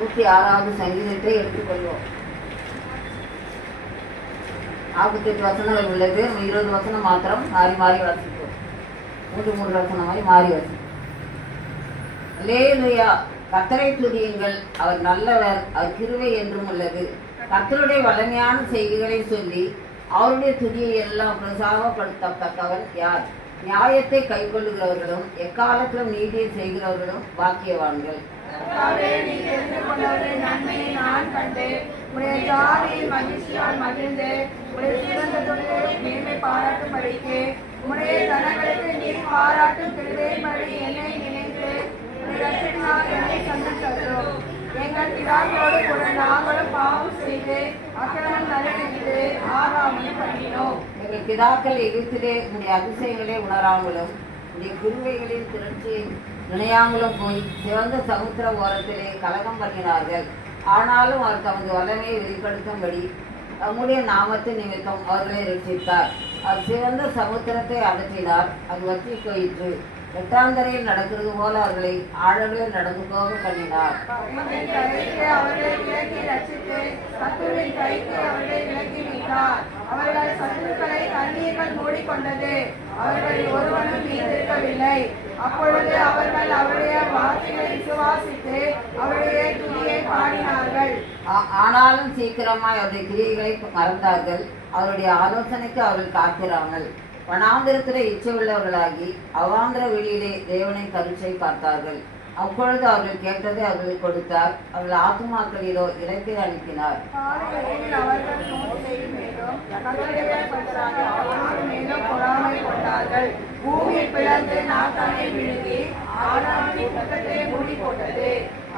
106வது சங்கீதத்தை எடுத்துக்கொள்வோம். 48 வசனங்கள் உள்ளது. 20 வசனம் மாத்திரம் மாறி மாறி வாசிப்போம். 3 வசனமாய் மாறி வாசிப்போம். அல்லேலூயா, கர்த்தரை துதியுங்கள், அவர் நல்லவர், அவர் கிருபை என்றும் உள்ளது. கர்த்தருடைய வல்லமையான செய்திகளை சொல்லி அவருடைய துதியை எல்லாம் பிரசாரப்படுத்தத்தக்கவர் யார்? நியாயத்தை கைக்கொள்ளுகிறவர்களும் எக்காலத்திலும் நீதியை செய்கிறவர்களும் பாக்கியவான்கள். நன்மையை நான் கண்டு உடைய ஜாதியின் மகிழ்ச்சியால் மகிழ்ந்து உடைய சிறந்ததொரு மேன்மை பாராட்டும்படிக்கு உடைய கனங்களுக்கு நீர் பாராட்டும் கிருபையின்படி என்னை நினைத்து என்னை சந்தித்தோம். எங்கள் பிதாக்களோடு கூட நாங்களும் பாவம் செய்து அக்கிரமம் நிறைவேற்று ஆராதனை பண்ணினோம். எங்கள் பிதாக்கள் எகிப்திலே உடைய அதிசயங்களே உணராமலும் உடைய கிருபைகளின் திரட்சியை நினையாமலும் போய் சிவந்த சமுத்திர ஓரத்திலே கலகம் பண்ணினார்கள். ஆனாலும் அவர் தமது வல்லமையை வெளிப்படுத்தும்படி நம்முடைய நாமத்தின் நிமித்தம் அவர்களை ரட்சித்தார். அவர் சிவந்த சமுத்திரத்தை அகற்றினார், அது வற்றி போயிற்று. வெட்டாந்தரையில் நடக்கிறது போல அவர்களை ஆழங்களில் நடந்து போக பண்ணினார். அவர்களை விலக்கி ரட்சித்து சத்துருவின் கைக்கு அவர்களை விலக்கி மீட்டார். அவர்கள் சத்துருக்களை தண்ணீர்கள் மூடிக்கொண்டது, அவர்களில் ஒருவனும் மீதிருக்கவில்லை. அப்பொழுது அவர்கள் அவருடைய வார்த்தைகளை விசுவாசித்து அவருடைய துதியை பாடினார்கள். ஆனாலும் சீக்கிரமாய் அவருடைய கிரியைகளை மறந்தார்கள், அவருடைய ஆலோசனைக்கு அவர்கள் காத்திராமல் வனாந்திரத்திலே இச்சையுள்ளவர்களாகி அவாந்திர வெளியிலே தேவனை கருச்சை பார்த்தார்கள். அப்பொழுது அவர்கள் கேட்டதை அவர்கள் கொடுத்தார், அவர்கள் ஆத்துமாக்களிலோ இலக்கை அனுப்பினார். பூமி பிளந்து நாத்தானை விழுங்கி ஆதாமின் பக்கத்தை மூடி போட்டது.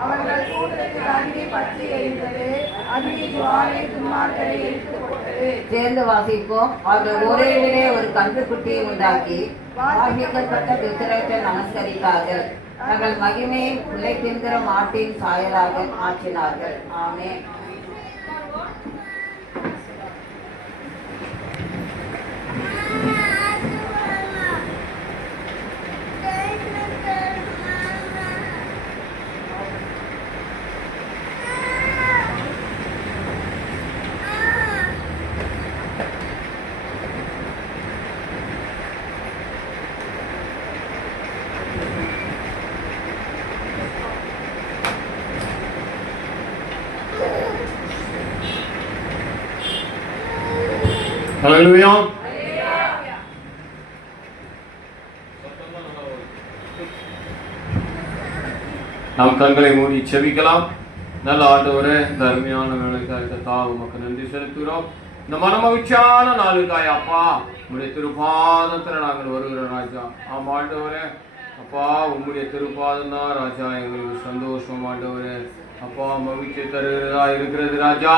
அவர்கள் கூட்டத்தில் அங்கி பற்றி எரிந்தது, அங்கி ஜுவாலை துன்மார்க்கரை எரித்து போட்டது. சேர்ந்து வாசிப்போம். அவர்கள் ஒரேவிலே ஒரு கன்றுக்குட்டியை உண்டாக்கி வாசிக்கப்பட்ட விக்கிரகத்தை நமஸ்கரித்தார்கள். தங்கள் மகிமையை பிள்ளை தின்கிற மாட்டின் சாயலாக மாற்றினார்கள். ஆமென். ஹல்லேலூயா. நாம் கண்களை மூடி செபிக்கலாம். நல்ல ஆண்டவரே, இந்த அருமையான வேலைக்காக கர்த்தாவே உமக்கு நன்றி செலுத்துகிறோம். இந்த மனமகிழ்ச்சியான நாளுக்காய் அப்பா உம்முடைய திருப்பாதத்தில் நாங்கள் வருகிறோம் ராஜா. ஆம் ஆண்டவரே, அப்பா உம்முடைய திருப்பாதம் தான் ராஜா எங்களுக்கு சந்தோஷம். ஆண்டவரே அப்பா மகிழ்ச்சி தருகிறதா இருக்கிறது ராஜா.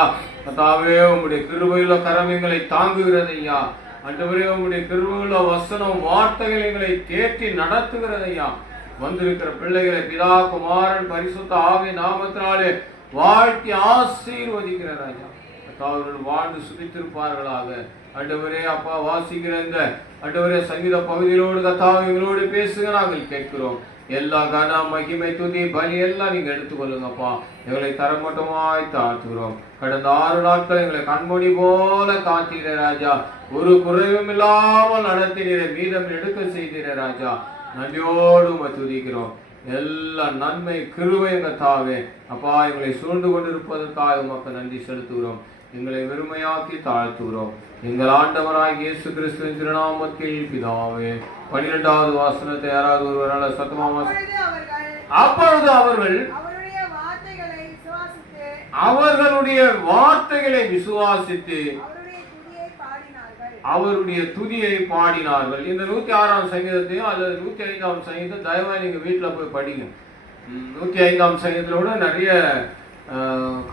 கர்த்தாவே உம்முடைய கிருபையுள்ள கரம் எங்களை தாங்குகிறது ஐயா. ஆண்டவரே உம்முடைய கிருபையுள்ள வசனம் வார்த்தைகள் எங்களை தேற்றி நடத்துகிறது ஐயா. வந்திருக்கிற பிள்ளைகளை பிதா குமாரன் பரிசுத்த ஆவி நாமத்தினாலே வாழ்த்தி ஆசீர்வதிக்கிற ராஜா. அவர்கள் வாழ்ந்து சுபித்திருப்பார்களாக. ஆண்டவரே அப்பா வாசிக்கிற இந்த ஆண்டவரே சங்கீத பகுதியிலோடு கர்த்தாவே எங்களோடு பேசுங்க, நாங்கள் கேட்கிறோம். எல்லா கன மகிமை துதி பலி எல்லாம் நீங்க எடுத்துக்கொள்ளுங்கப்பா. எங்களை தரமட்டமாய் தாழ்த்துகிறோம். கடந்த 6 நாட்கள் எங்களை கண்மொழி போல காத்தீரே ராஜா. ஒரு குறைவும் இல்லாமல் நடத்தினீரே, மீதம் எடுக்க செய்தீரே ராஜா. நன்றியோடு உம்மை துதிக்கிறோம். எல்லா நன்மை கிருபை கர்த்தாவே அப்பா எங்களை சூழ்ந்து கொண்டிருப்பதற்காக உமக்கு நன்றி செலுத்துகிறோம். எங்களை வெறுமையாக்கி தாழ்த்துகிறோம். எங்கள் ஆண்டவராய் இயேசு கிறிஸ்துவின் திருநாமத்தில் பிதாவே. 12வது வாசனத்தை யாராவது ஒருவரால் சத்தமாக அப்பொழுது அவர்கள் அவர்களுடைய வார்த்தைகளை விசுவாசித்து அவருடைய துதியை பாடினார்கள். இந்த 106ஆம் சங்கீதத்தையும் அல்லது 105ஆம் சங்கீதம் தயவாக நீங்க வீட்டுல போய் படிங்க. 105ஆம் சங்கீதத்துல கூட நிறைய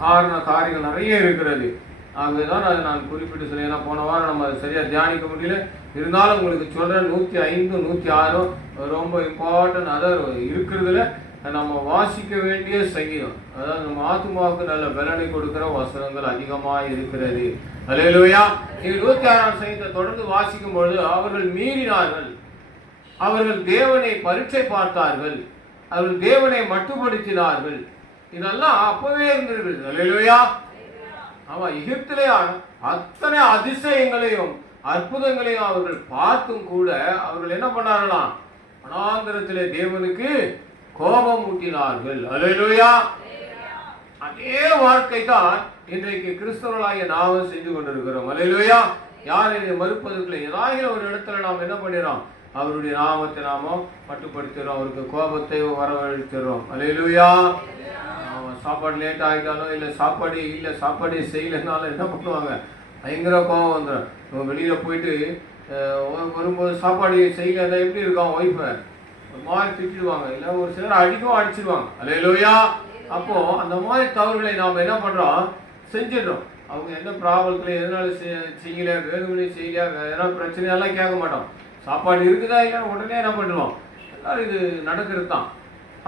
காரியங்கள் நிறைய இருக்கிறது. ஆகவேதான் அதை நான் குறிப்பிட்டு சொல்ல, ஏன்னா போன வாரம் நம்ம அதை சரியா தியானிக்க முடியல. இருந்தாலும் உங்களுக்கு சொல்றேன், 105 106 ரொம்ப இம்பார்ட்டன்ட். அதாவது இருக்கிறதுல நம்ம வாசிக்க வேண்டிய சங்கீதம். அதாவது நம்ம ஆத்துமாவுக்கு நல்ல பலனை கொடுக்கிற வசனங்கள் அதிகமாக இருக்கிறது. அல்லேலூயா. 106ஆம் சங்கீதத்தை தொடர்ந்து வாசிக்கும் பொழுது அவர்கள் மீறினார்கள், அவர்கள் தேவனை பரீட்சை பார்த்தார்கள், அவர்கள் தேவனை மட்டுப்படுத்தினார்கள். இதெல்லாம் அப்பவே இருந்திருக்குது. அல்லேலூயா. ஆமா, எகிப்திலே அத்தனை அதிசயங்களையும் அற்புதங்களையும் அவர்கள் பார்த்தும் கூட அவர்கள் என்ன பண்ணார்களாம்? வனாந்திரத்திலே தேவனுக்கு கோபம் ஊட்டினார்கள். அல்லேலூயா. அதே வாழ்க்கை தான் இன்றைக்கு கிறிஸ்தவர்களாகிய நாமும் செஞ்சு கொண்டிருக்கிறோம். அல்லேலூயா. யாரை மறுப்பதற்கு ஏதாவது ஒரு இடத்துல நாம் என்ன பண்ணிடுறோம்? அவருடைய நாமத்தை நாம மட்டுப்படுத்துகிறோம், அவருக்கு கோபத்தை வரவழைக்கிறோம். அல்லேலூயா. சாப்பாடு லேட் ஆகிட்டாலும் இல்லை சாப்பாடு செய்யலைனாலும் என்ன பண்ணுவாங்க? பயங்கர கோபம் வந்துடும். இவங்க வெளியில போயிட்டு வரும்போது சாப்பாடு செய்யலை எப்படி இருக்கும்? ஒய்ஃபை ஒரு மாதிரி திட்டிடுவாங்க, இல்லை ஒரு சிலர் அடிச்சிடுவாங்க. அல்லேலூயா. அப்போ அந்த மாதிரி தவறுகளை நாம் என்ன பண்றோம்? செஞ்சிடறோம். அவங்க என்ன ப்ராப்ளத்துல எதனால செய்யல, வேணுமனே செய்யல, எதனா பிரச்சனையெல்லாம் கேட்க மாட்டோம். சாப்பாடு இருக்குதா இல்லையா உடனே என்ன பண்ணுவோம்? எல்லாரும் இது நடக்கிறது தான்.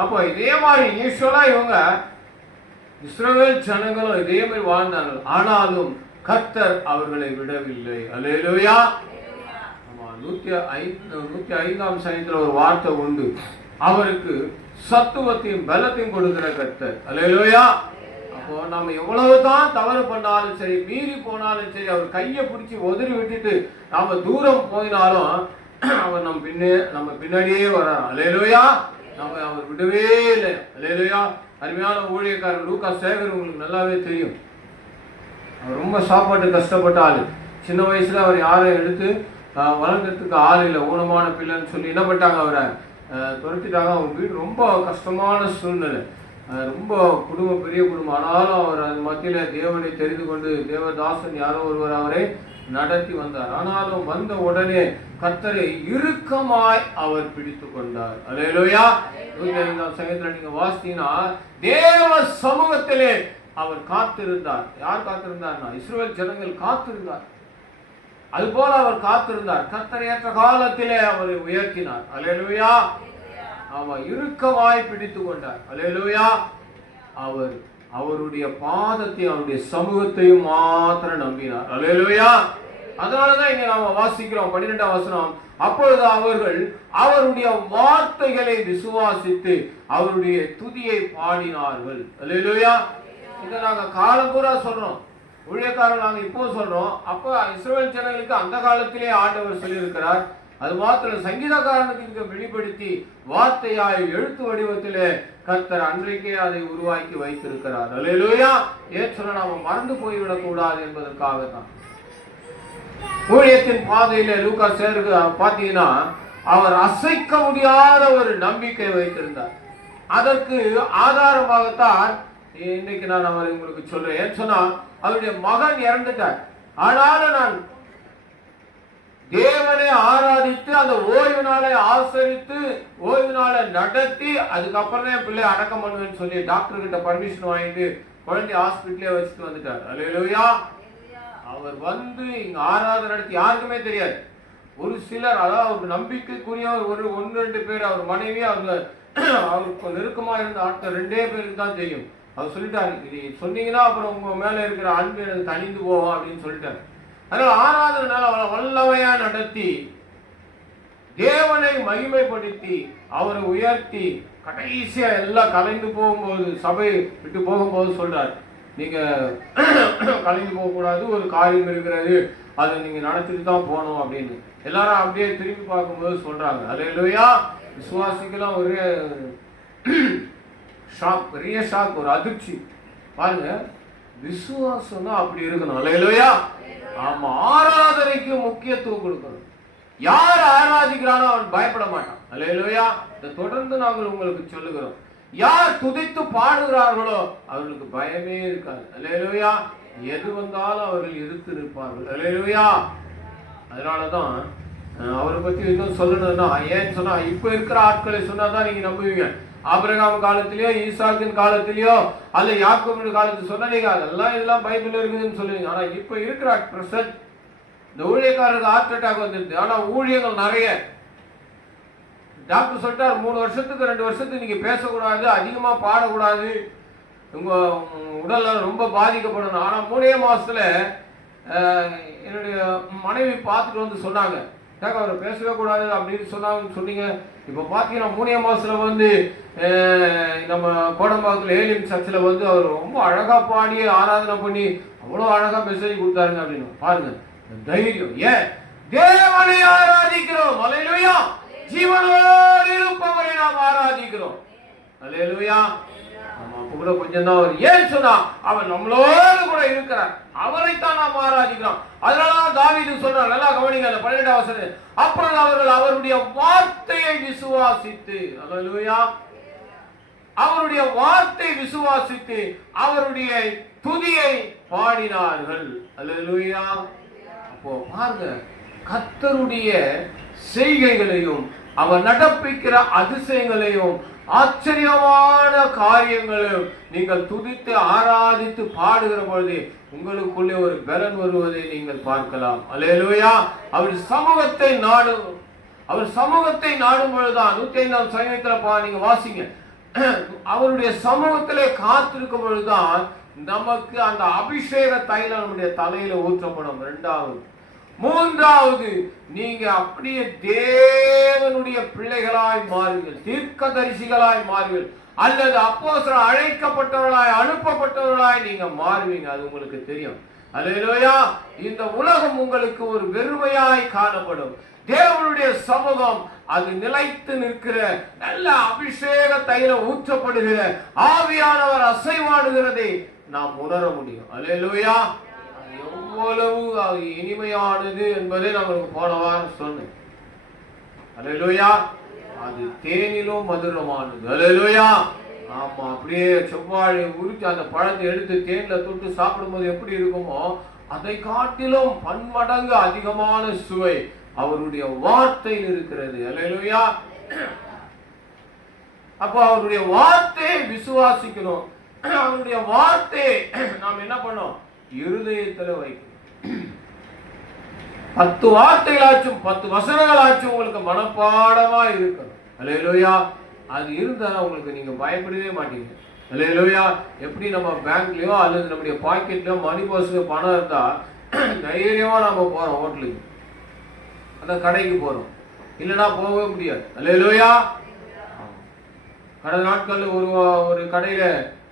அப்போ இதே மாதிரி ஈஸ்வரா இவங்க இஸ்ரவேல் ஜனங்களும் இதே மாதிரி வாழ்ந்தாங்க. ஆனாலும் கர்த்தர் அவர்களை விடவில்லை. அல்லேலூயா. ஆமா, 105ஆம் சங்கீதத்துல ஒரு வார்த்தை உண்டு, அவருக்கு சத்துவத்தையும் பலத்தையும் கொடுக்கிற கர்த்தர். அல்லேலூயா. அப்போ நம்ம எவ்வளவுதான் தவறு பண்ணாலும் சரி, மீறி போனாலும் சரி, அவர் கையை பிடிச்சி உதறி விட்டுட்டு நாம தூரம் போயினாலும் அவர் நம்ம பின்னாடியே வர்றார். அல்லேலூயா. நம்ம அவர் விடவே இல்லை. அல்லேலூயா. அருமையான ஊழியக்காரர் லூக்கா சேகர் உங்களுக்கு நல்லாவே தெரியும். அவர் ரொம்ப சாப்பாட்டு கஷ்டப்பட்ட ஆளு. சின்ன வயசுல அவர் யாரையும் எடுத்து வளர்க்கறதுக்கு ஆள் இல்லை, ஊனமான பிள்ளைன்னு சொல்லி என்ன பண்ணிட்டாங்க? அவரை துரத்திட்டாங்க. அவங்க வீடு ரொம்ப கஷ்டமான சூழ்நிலை, ரொம்ப குடும்பம், பெரிய குடும்பம். ஆனாலும் அவர் அது மத்தியில தேவனை தெரிந்து கொண்டு தேவதாசன் யாரோ ஒருவர் அவரை நடத்தி வந்தார். ஆனாலும் வந்த உடனே கர்த்தரை இறுக்கமாய் அவர் பிடித்து கொண்டார். அல்லேலூயா. 105ஆம் சங்கீதத்துல நீங்க வாசித்தீங்கன்னா தேவ சமூகத்திலே அவர் காத்திருந்தார். யார் காத்திருந்தார்னா இஸ்ரவேல் ஜனங்கள் காத்திருந்தார். அதுபோல அவர் காத்திருந்தார். கர்த்தர் ஏற்ற காலத்திலே அவரை உயர்த்தினார். அல்லேலூயா. ஆமா, இறுக்கமாய் பிடித்து கொண்டார். அல்லேலூயா. அவர் அவருடைய பாதத்தை அவருடைய சமூகத்தையும் மாத்திரம் நம்பினார். அல்லேலூயா. அதனாலதான் இங்க நாம வாசிக்கிறோம் 12ஆம் வசனம், அப்பொழுது அவர்கள் அவருடைய வார்த்தைகளை விசுவாசித்து அவருடைய துதியை பாடினார்கள். அல்லேலூயா. இதை நாங்க காலம் பூரா சொல்றோம், ஊழியக்காரர்கள் நாங்க இப்போ சொல்றோம். அப்ப இஸ்ரவேல் ஜனங்களுக்கு அந்த காலத்திலே ஆண்டவர் சொல்லியிருக்கிறார். அது மாத்திரம் சங்கீதக்காரனுக்கு வெளிப்படுத்தி வார்த்தையாய் எழுத்து வடிவத்திலே கர்த்தர் அன்றைக்கே அதை உருவாக்கி வைத்திருக்கிறார். அல்லேலூயா. ஏன் சொல்ல நாம மறந்து போய்விடக் கூடாது என்பதற்காகத்தான். ஊழியத்தின் பாதையில லூக்கா சேருக்கு பாத்தீங்கன்னா அவர் அசைக்க முடியாத ஒரு நம்பிக்கை வைத்திருந்தார். அதற்கு ஆதாரமாகத்தான் இன்னைக்கு நான் அவரை உங்களுக்கு சொல்றேன். ஏன் சொன்னா அவருடைய மகன் இறந்துட்டார். ஆனாலும் நான் தேவனை ஆராதித்து அந்த ஓய்வு நாளை ஆசரித்து ஓய்வு நாளை நடத்தி அதுக்கப்புறம் தான் பிள்ளை அடக்கம் பண்ணுவேன்னு சொல்லி டாக்டர் கிட்ட பர்மிஷன் வாங்கிட்டு குழந்தை ஹாஸ்பிட்டலே வச்சுட்டு வந்துட்டார். அல்லேலூயா. அவர் வந்து இங்க ஆராதனை நடத்தி யாருக்குமே தெரியாது. ஒரு சிலர், அதாவது அவருக்கு நம்பிக்கைக்குரிய ஒரு 1-2 பேர், அவர் மனைவி, அவருக்கு நெருக்கமா இருந்த ஆட்கள் 2 பேருக்கு தான் தெரியும். அவர் சொல்லிட்டாரு, இது சொன்னீங்கன்னா அப்புறம் உங்க மேல இருக்கிற அன்பு எனக்கு தணிந்து போவோம் அப்படின்னு சொல்லிட்டாரு. அதனால ஆராதனை அவளை வல்லமையா நடத்தி தேவனை மகிமைப்படுத்தி அவரை உயர்த்தி கடைசியா எல்லாம் கலைந்து போகும்போது, சபை விட்டு போகும்போது சொல்றாரு, நீங்க கலைந்து போக கூடாது, ஒரு காரியம் இருக்கிறது, அதை நீங்க நடத்திட்டு தான் போகணும் அப்படின்னு. எல்லாரும் அப்படியே திரும்பி பார்க்கும்போது சொல்றாங்க. அல்லேலூயா. விசுவாசிக்கலாம் ஒரே ஷாக், பெரிய ஷாக், ஒரு அதிர்ச்சி. பாருங்க, விசுவாசம் தான் அப்படி இருக்கணும். அல்லேலூயா. ஆமா, ஆராதனைக்கு முக்கியத்துவம் கொடுக்கணும். யார் ஆராதிக்கிறானோ அவன் பயப்பட மாட்டான். அல்லேலூயா. இதை தொடர்ந்து நாங்கள் உங்களுக்கு சொல்லுகிறோம். யார் துதித்து பாடுகிறார்களோ அவர்களுக்கு பயமே இருக்காது. அல்லேலூயா. எது வந்தாலும் அவர்கள் எதிர்த்து நிற்பார்கள். அல்லேலூயா. அதனாலதான் அவரை பத்தி இன்னும் சொல்லணும்னா, ஏன்னு சொன்னா இப்ப இருக்கிற ஆட்களை சொன்னாதான் நீங்க நம்புவீங்க. ஆபிரகாம் காலத்திலயோ ஈசாக்கின் காலத்திலயோ அல்ல யாக்கோபின் காலத்துல சொன்னா நீங்க அதெல்லாம் இதெல்லாம் பைபிள் இருக்குதுன்னு சொல்லுவீங்க. ஆனா இப்ப இருக்கிற பிரசன்ட் இந்த ஊழியக்காரருக்கு ஹார்ட் அட்டாக் வந்துருது. ஆனா ஊழியங்கள் நிறைய. டாக்டர் சொல்லிட்டார் 3 வருஷத்துக்கு 2 வருஷத்துக்கு நீங்க பேசக்கூடாது, அதிகமா பாடக்கூடாது, உங்க உடல்ல ரொம்ப பாதிக்கப்படணும். ஆனா 3 மாசத்துல என்னுடைய மனைவி பார்த்துட்டு வந்து சொன்னாங்க, ஏங்க அவர் பேசவே கூடாது அப்படின்னு சொன்னீங்க. இப்போ பார்த்தீங்கன்னா 3ஆம் மாசத்துல வந்து நம்ம கோடம்பாக்கத்தில் ஏலியன் சர்ச்சில் வந்து அவர் ரொம்ப அழகா பாடி ஆராதனை பண்ணி அவ்வளோ அழகா மெசேஜ் கொடுத்தாருங்க அப்படின்னு பாருங்க. தைரியம் ஏன் தேவனை ஆராதிக்கிறோம். அல்லேலூயா. ஜீவனோடு இருப்பவரை நாம் ஆராதிக்கிறோம். அல்லேலூயா. அப்ப கூட கொஞ்சம் தான் அவர் ஏன் சொன்னா அவர் நம்மளோடு கூட இருக்கிறார், அவரைத்தான் நாம் ஆராதிக்கிறோம். அதனாலதான் தாவீது சொல்றார், நல்லா கவனிங்க 12ஆம் வசனம், அப்புறம் அவர்கள் அவருடைய வார்த்தையை விசுவாசித்து, அல்லேலூயா, அவருடைய வார்த்தை விசுவாசித்து அவருடைய துதியை பாடினார்கள். அல்லேலூயா. அப்போ பாருங்க, கர்த்தருடைய செய்கைகளையும் அவர் நடப்பிக்கிற அதிசயங்களையும் ஆச்சரியமான காரியங்களும் நீங்கள் துதித்து ஆராதித்து பாடுகிற பொழுது உங்களுக்குள்ளே ஒரு பலன் வருவதை நீங்கள் பார்க்கலாம். அல்லேலூயா. அவர் சமூகத்தை நாடும், அவர் சமூகத்தை நாடும் பொழுதுதான் 105ஆம் சங்கீதத்துல நீங்க வாசிங்க, அவருடைய சமூகத்திலே காத்திருக்கும் பொழுதுதான் நமக்கு அந்த அபிஷேக தைலம் நம்முடைய தலையில ஊற்றப்படும். 2வது. 3வது, நீங்க அப்படியே தேவனுடைய பிள்ளைகளாய் மாறுவீர்கள், தீர்க்கதரிசிகளாய் மாறுவீர்கள், அல்லது அப்போஸ்தலர் அழைக்கப்பட்டவர்களாய் அனுப்பப்பட்டவர்களாய் நீங்க மாறுவீங்க. அது உங்களுக்கு தெரியும். அல்லேலூயா. இந்த உலகம் உங்களுக்கு ஒரு வெறுமையாய் காணப்படும். தேவனுடைய சமூகம் அது நிலைத்து நிற்கிற நல்ல அபிஷேக தைலம் ஊற்றப்படுகிற ஆவியானவர் அசைவாடுகிறதை நாம் உணர முடியும். அல்லேலூயா. எவ்வளவு அது இனிமையானது என்பதை நம்மளுக்கு போன வாரம் சொன்னேன். அல்லேலூயா. அது தேனிலும் மதுரமானது. அல்லேலூயா. ஆமா, அப்படியே செவ்வாழை உரிச்சு அந்த பழத்தை எடுத்து தேன்ல தொட்டு சாப்பிடும்போது எப்படி இருக்குமோ அதை காட்டிலும் பன்மடங்கு அதிகமான சுவை அவருடைய வார்த்தையில் இருக்கிறது. அல்லேலூயா. அப்போ அவருடைய வார்த்தையை விசுவாசிக்கணும். அவருடைய வார்த்தையை நாம் என்ன பண்ணோம், இருதயத்துல வைக்கணும். 10 வார்த்தைகளாச்சும் 10 வசனங்களாச்சும் உங்களுக்கு மனப்பாடமா இருக்கணும். அல்லேலூயா. அது இருந்தா உங்களுக்கு நீங்க பயப்படவே மாட்டீங்க. அல்லேலூயா. எப்படி நம்ம பேங்க்லயோ அல்லது நம்முடைய பாக்கெட்லயோ மணி பர்ஸ்ல பணம் இருந்தா தைரியமா நம்ம போறோம், ஹோட்டலுக்கு அந்த கடைக்கு போறோம், இல்லைன்னா போகவே முடியாது. அல்லேலூயா. கடந்த நாட்கள்ல ஒரு கடையில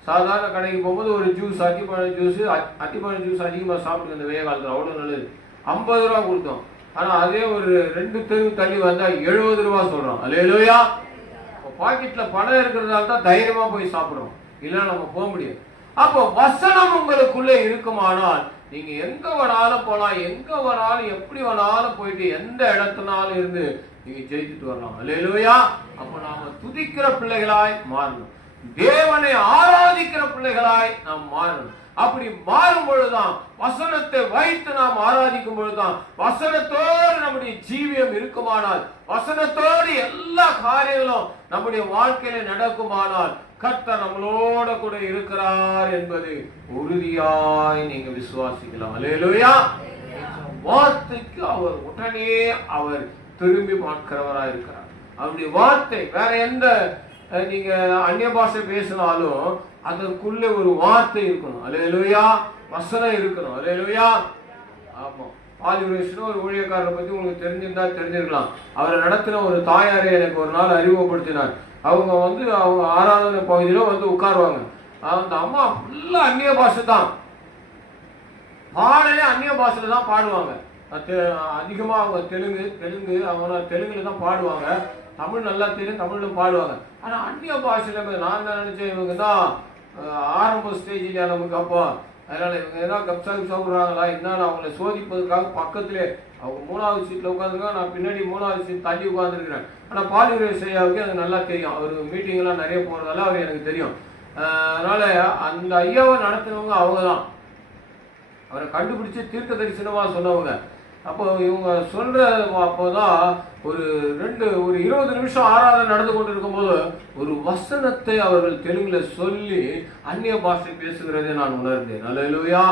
சாதாரண கடைக்கு போகும்போது ஒரு ஜூஸ், அத்திப்பழம் ஜூஸ் அதிகமாக சாப்பிடுங்க இந்த வெய்ய காலத்தில், அவ்வளோ நல்லது. 50 ரூபா கொடுத்தோம். ஆனால் அதே ஒரு 2 தெரு தள்ளி வந்தால் 70 ரூபா சொல்கிறோம். அல்லேலூயா. பாக்கெட்டில் பணம் இருக்கிறதால தான் தைரியமாக போய் சாப்பிட்றோம், இல்லைன்னா நம்ம போக முடியாது. அப்போ வசனம் உங்களுக்குள்ளே இருக்குமானால் நீங்க எங்க வேணாலும் போகலாம், எங்க வேணாலும் எப்படி வேணாலும் போயிட்டு எந்த இடத்துனாலும் இருந்து நீங்க ஜெயிச்சுட்டு வரலாம். அல்லேலூயா. அப்போ நாம துதிக்கிற பிள்ளைகளாய் மாறணும், தேவனை ஆராதிக்கிற பிள்ளைகளாய் நாம் மாறணும். அப்படி மாறும் பொழுதுதான், வசனத்தை வைத்து நாம் ஆராதிக்கும் பொழுதுதான், வசனத்தோடு நம்முடைய ஜீவியம் இருக்குமானால், வசனத்தோடு எல்லா காரியங்களும் நம்முடைய வாழ்க்கையில நடக்குமானால் கர்த்தர் நம்மளோட கூட இருக்கிறார் என்பது உறுதியாய் நீங்க விசுவாசிக்கலாம். அல்லேலூயா. வார்த்தைக்கு அவர் உடனே அவர் திரும்பி பார்க்கிறவராய் இருக்கிறார். அவருடைய வார்த்தை வேற எந்த நீங்க அந்நிய பாஷை பேசினாலும் அதற்குள்ளே ஒரு வார்த்தை இருக்கணும். அல்லேலூயா. வசனம் இருக்கணும். அல்லேலூயா. ஆமா, பாலிவரேஷன் ஒரு ஊழியக்காரரை பத்தி உங்களுக்கு தெரிஞ்சிருந்தா தெரிஞ்சிருக்கலாம். அவரை நடத்தின ஒரு தாயாரை எனக்கு ஒரு நாள் அறிமுகப்படுத்தினார். அவங்க அவங்க ஆராதனை பகுதியில உட்காருவாங்க. அந்த அம்மா ஃபுல்லா அந்நிய பாஷை தான், பாடலே அந்நிய பாஷையில தான் பாடுவாங்க. அதிகமா அவங்க தெலுங்கு அவங்க தெலுங்குல தான் பாடுவாங்க. தமிழ் நல்லா தெரியும், தமிழ்ல பாடுவாங்க. ஆனா அந்நிய பாஷையில நான் என்ன நினைச்சேன், இவங்க தான் ஆரம்ப ஸ்டேஜ்ல நமக்கு. அப்போ அதனால இவங்க ஏதாவது கப்சா சாப்பிடுறாங்களா என்னன்னு அவங்களை சோதிப்பதற்காக பக்கத்திலே அவங்க 3வது சீட்ல உட்காந்துருக்காங்க, நான் பின்னாடி 3வது சீட் தள்ளி உட்காந்துருக்கிறேன். ஆனா பாலிவரேஷ் ஐயாவுக்கு அது நல்லா தெரியும், அவர் மீட்டிங் எல்லாம் நிறைய போறதால அவர் எனக்கு தெரியும். அதனால அந்த ஐயாவை நடத்தினவங்க அவங்க தான், அவரை கண்டுபிடிச்சு தீர்க்க தரிசனமா சொன்னவங்க. அப்போ இவங்க சொல்ற அப்போதான் ஒரு 20 நிமிஷம் ஆராதனை நடந்து கொண்டு இருக்கும் போது ஒரு வசனத்தை அவர்கள் தெலுங்குல சொல்லி அந்நிய பாஷை பேசுகிறதை நான் உணர்ந்தேன். அல்லேலூயா.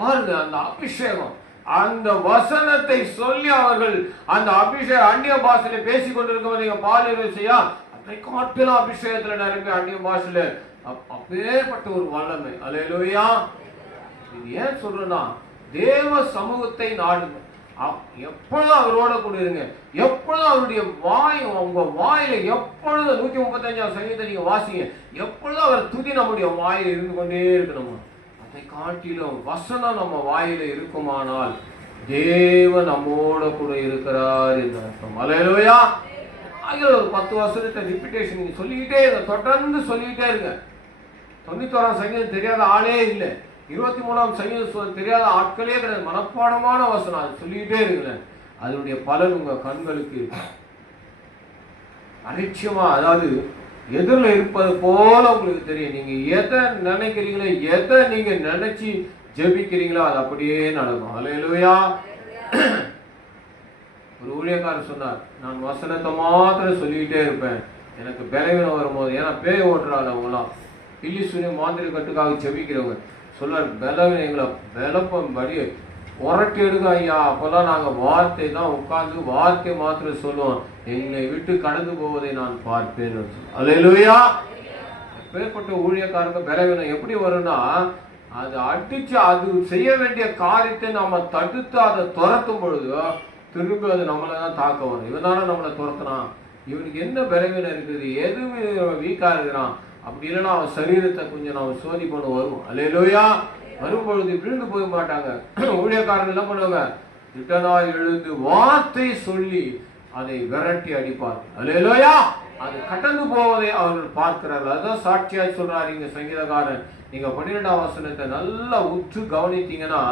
பாருங்க, அந்த அபிஷேகம், அந்த வசனத்தை சொல்லி அவர்கள் அந்த அபிஷேகம் அந்நிய பாஷையில பேசி கொண்டிருக்கும் நீங்க பாலிவரேஷையா அதை காட்டிலும் அபிஷேகத்துல நிரம்பி அந்நிய பாஷையில அப்பேற்பட்ட ஒரு வல்லமை. அல்லேலூயா. இது ஏன் சொல்றேன்னா, தேவ சமூகத்தை நாடுங்க, எப்பொழுதும் அவரோட கூட இருங்க. எப்பொழுதும் அவருடைய உங்க வாயில எப்பொழுதும் 135ஆம் சங்கீதத்தை நீங்க வாசிங்க. எப்பொழுதும் அவர் துதி நம்முடைய வாயில இருந்து கொண்டே இருக்கணுமா. அதை காட்டிலும் வசனம் நம்ம வாயில இருக்குமானால் தேவன் நம்மோட கூட இருக்கிறார் என்று அர்த்தம். அல்லேலூயா. ஒரு 10 வருஷத்தை ரிப்பீட்டேஷன் நீங்க சொல்லிக்கிட்டே இருங்க, தொடர்ந்து சொல்லிக்கிட்டே இருங்க. 91ஆம் சங்கீதம் தெரியாத ஆளே இல்லை, 23ஆம் சங்கீதம் தெரியாத ஆட்களே கிடையாது. மனப்பாடமான வசனம், அது சொல்லிக்கிட்டே இருங்களேன். அதனுடைய பலன் உங்க கண்களுக்கு அலட்சியமா, அதாவது எதிரில் இருப்பது போல உங்களுக்கு தெரியும். நீங்க எதை நினைக்கிறீங்களோ, எதை நீங்க நினைச்சு ஜெபிக்கிறீங்களோ அது அப்படியே நடக்கும். அல்லேலூயா. ஒரு ஊழியக்காரர் சொன்னார், நான் வசனத்தை மாத்திரம் சொல்லிக்கிட்டே இருப்பேன், எனக்கு பலவீனம் வரும்போது, ஏன்னா பேய் ஓட்டுறாள் அவங்களாம், பில்லி சுனி மாந்திரி கட்டுக்காக ஜெபிக்கிறவங்க சொல்லார், பலவீனங்களை பலப்படி உரட்டி எடுங்க ஐயா. அப்போல்லாம் நாங்கள் வார்த்தை தான் உட்கார்ந்து வார்த்தை மாத்திரம் சொல்லுவோம், என்னை விட்டு கடந்து போவதை நான் பார்ப்பேன்னு சொல்லுவோம். அல்லேலூயா. எப்பேற்பட்ட ஊழியக்காரங்க பலவீனம் எப்படி வரும்னா, அது அடிச்சு அது செய்ய வேண்டிய காரியத்தை நம்ம தடுத்து அதை துரத்தும் பொழுது திரும்பி அது நம்மளை தான் தாக்க வரும். இவன் தானே நம்மளை துரத்துனான், இவனுக்கு என்ன பலவீனம் இருக்குது, எது வீக்கா இருக்கிறான், அப்படி இல்லைன்னா அவன் சரீரத்தை கொஞ்சம் நம்ம சோதி பண்ண வரும். அல்லேலூயா. வரும்பொழுது விழுந்து போக மாட்டாங்க. ஊழியக்காரங்க என்ன பண்ணுவாங்க, ரிட்டனா எழுந்து வார்த்தை சொல்லி அதை விரட்டி அடிப்பார். அல்லேலூயா. அது கடந்து போவதை அவர்கள் பார்க்கிறார்கள். அதான் சாட்சியாய் சொல்றாரு இங்க சங்கீதக்காரன். நீங்க 12ஆம் வசனத்தை நல்லா உற்று கவனித்தீங்கன்னா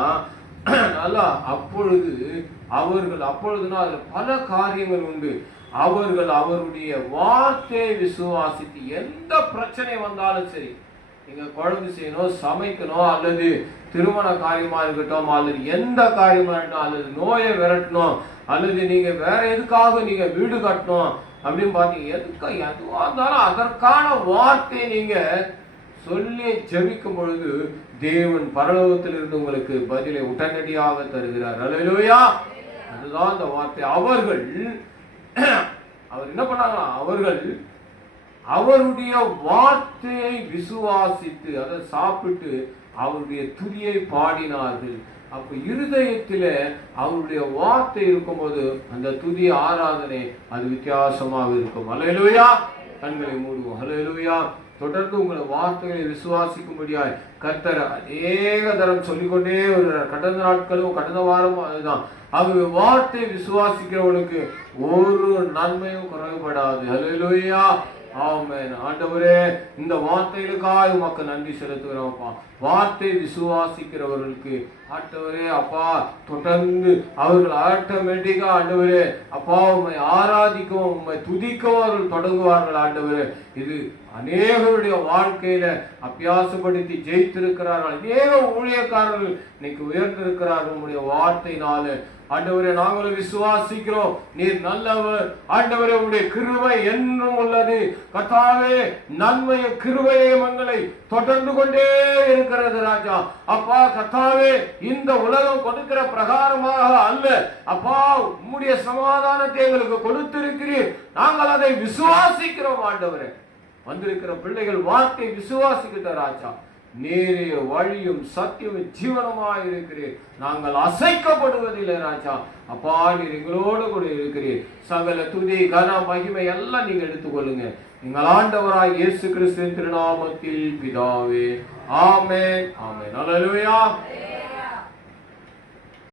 நல்லா, அப்பொழுதுனா அதுல பல காரியங்கள் உண்டு. அவர்கள் அவருடைய வார்த்தையை விசுவாசித்து எந்த பிரச்சனை வந்தாலும் சரி, நீங்க குழம்பு செய்யணும், சமைக்கணும், அல்லது திருமண காரியமா இருக்கட்டும், அல்லது எந்த காரியமா இருக்கட்டும், அல்லது நோயை விரட்டணும், அல்லது நீங்க வேற எதுக்காக நீங்க வீடு கட்டணும் அப்படின்னு பாத்தீங்க, எதுவா இருந்தாலும் அதற்கான வார்த்தையை நீங்க சொல்லி ஜெபிக்கும் பொழுது தேவன் பரலோகத்திலிருந்து உங்களுக்கு பதிலை உடனடியாக தருகிறார். அல்லேலூயா. அதுதான் அந்த வார்த்தை. அவர் என்ன பண்ணாங்க, அவர்கள் அவருடைய வார்த்தையை விசுவாசித்து அதை சாப்பிட்டு அவருடைய துதியை பாடினார்கள். அப்ப இருதயத்தில அவருடைய வார்த்தை இருக்கும்போது அந்த துதி ஆராதனை அது வித்தியாசமாக இருக்கும். அல்லேலூயா. கண்களை மூடுவோம். அல்லேலூயா. தொடர்ந்து உங்களை வார்த்தைகளை விசுவாசிக்கும்படியாய் கர்த்தர் அநேக தரம் சொல்லிக்கொண்டே வருகிறார். கடந்த நாட்களும் கடந்த வாரமும் அதுதான். ஆகவே வார்த்தை விசுவாசிக்கிறவனுக்கு ஒரு நன்மையும் குறைபடாது. அல்லேலூயா. ஆமென். ஆண்டவரே, இந்த வார்த்தைகளுக்காக உமக்கு நன்றி செலுத்துகிறோம்ப்பா. வார்த்தை விசுவாசிக்கிறவர்களுக்கு ஆண்டவரே அப்பா தொடர்ந்து அவர்கள் ஆட்டோமேட்டிக்கா ஆண்டவரே அப்பா உம்மை ஆராதிக்கவும் உம்மை துதிக்கவும் அவர்கள் தொடங்குவார்கள். ஆண்டவரே, இது அநேகருடைய வாழ்க்கையில அபியாசப்படுத்தி ஜெயித்திருக்கிறார்கள். அநேக ஊழியக்காரர்கள் இன்னைக்கு உயர்ந்திருக்கிறார்கள் உங்களுடைய வார்த்தையினால. ஆண்டவரே, நாங்களும் விசுவாசிக்கிறோம், நீர் நல்லவர். ஆண்டவரே, உங்களுடைய கிருபை என்றும் உள்ளது. கர்த்தாவே, நன்மையை கிருபையை எங்களை தொடர்ந்து கொண்டே இருக்கிறது ராஜா. அப்பா கர்த்தாவே, இந்த உலகம் கொடுக்கிற பிரகாரமாக அல்ல அப்பா, உம்முடைய சமாதானத்தை எங்களுக்கு கொடுத்திருக்கிறீர். நாங்கள் அதை விசுவாசிக்கிறோம். ஆண்டவரே, வந்திருக்கிற பிள்ளைகள் வார்த்தை விசுவாசிக்கிட்ட ராஜா. நேரே வழியும் சத்தியமும் ஜீவனமாய் இருக்கிறீர். நாங்கள் அசைக்கப்படுவதில்லை ராஜா. அப்பா, நீர் எங்களோடு கூட இருக்கிறீர். சகல துதி கன மகிமை எல்லாம் நீங்க எடுத்துக்கொள்ளுங்க. நீங்கள் ஆண்டவராய் இயேசு கிறிஸ்துவின் திருநாமத்தில் பிதாவே. ஆமென். ஆமென். அல்லேலூயா.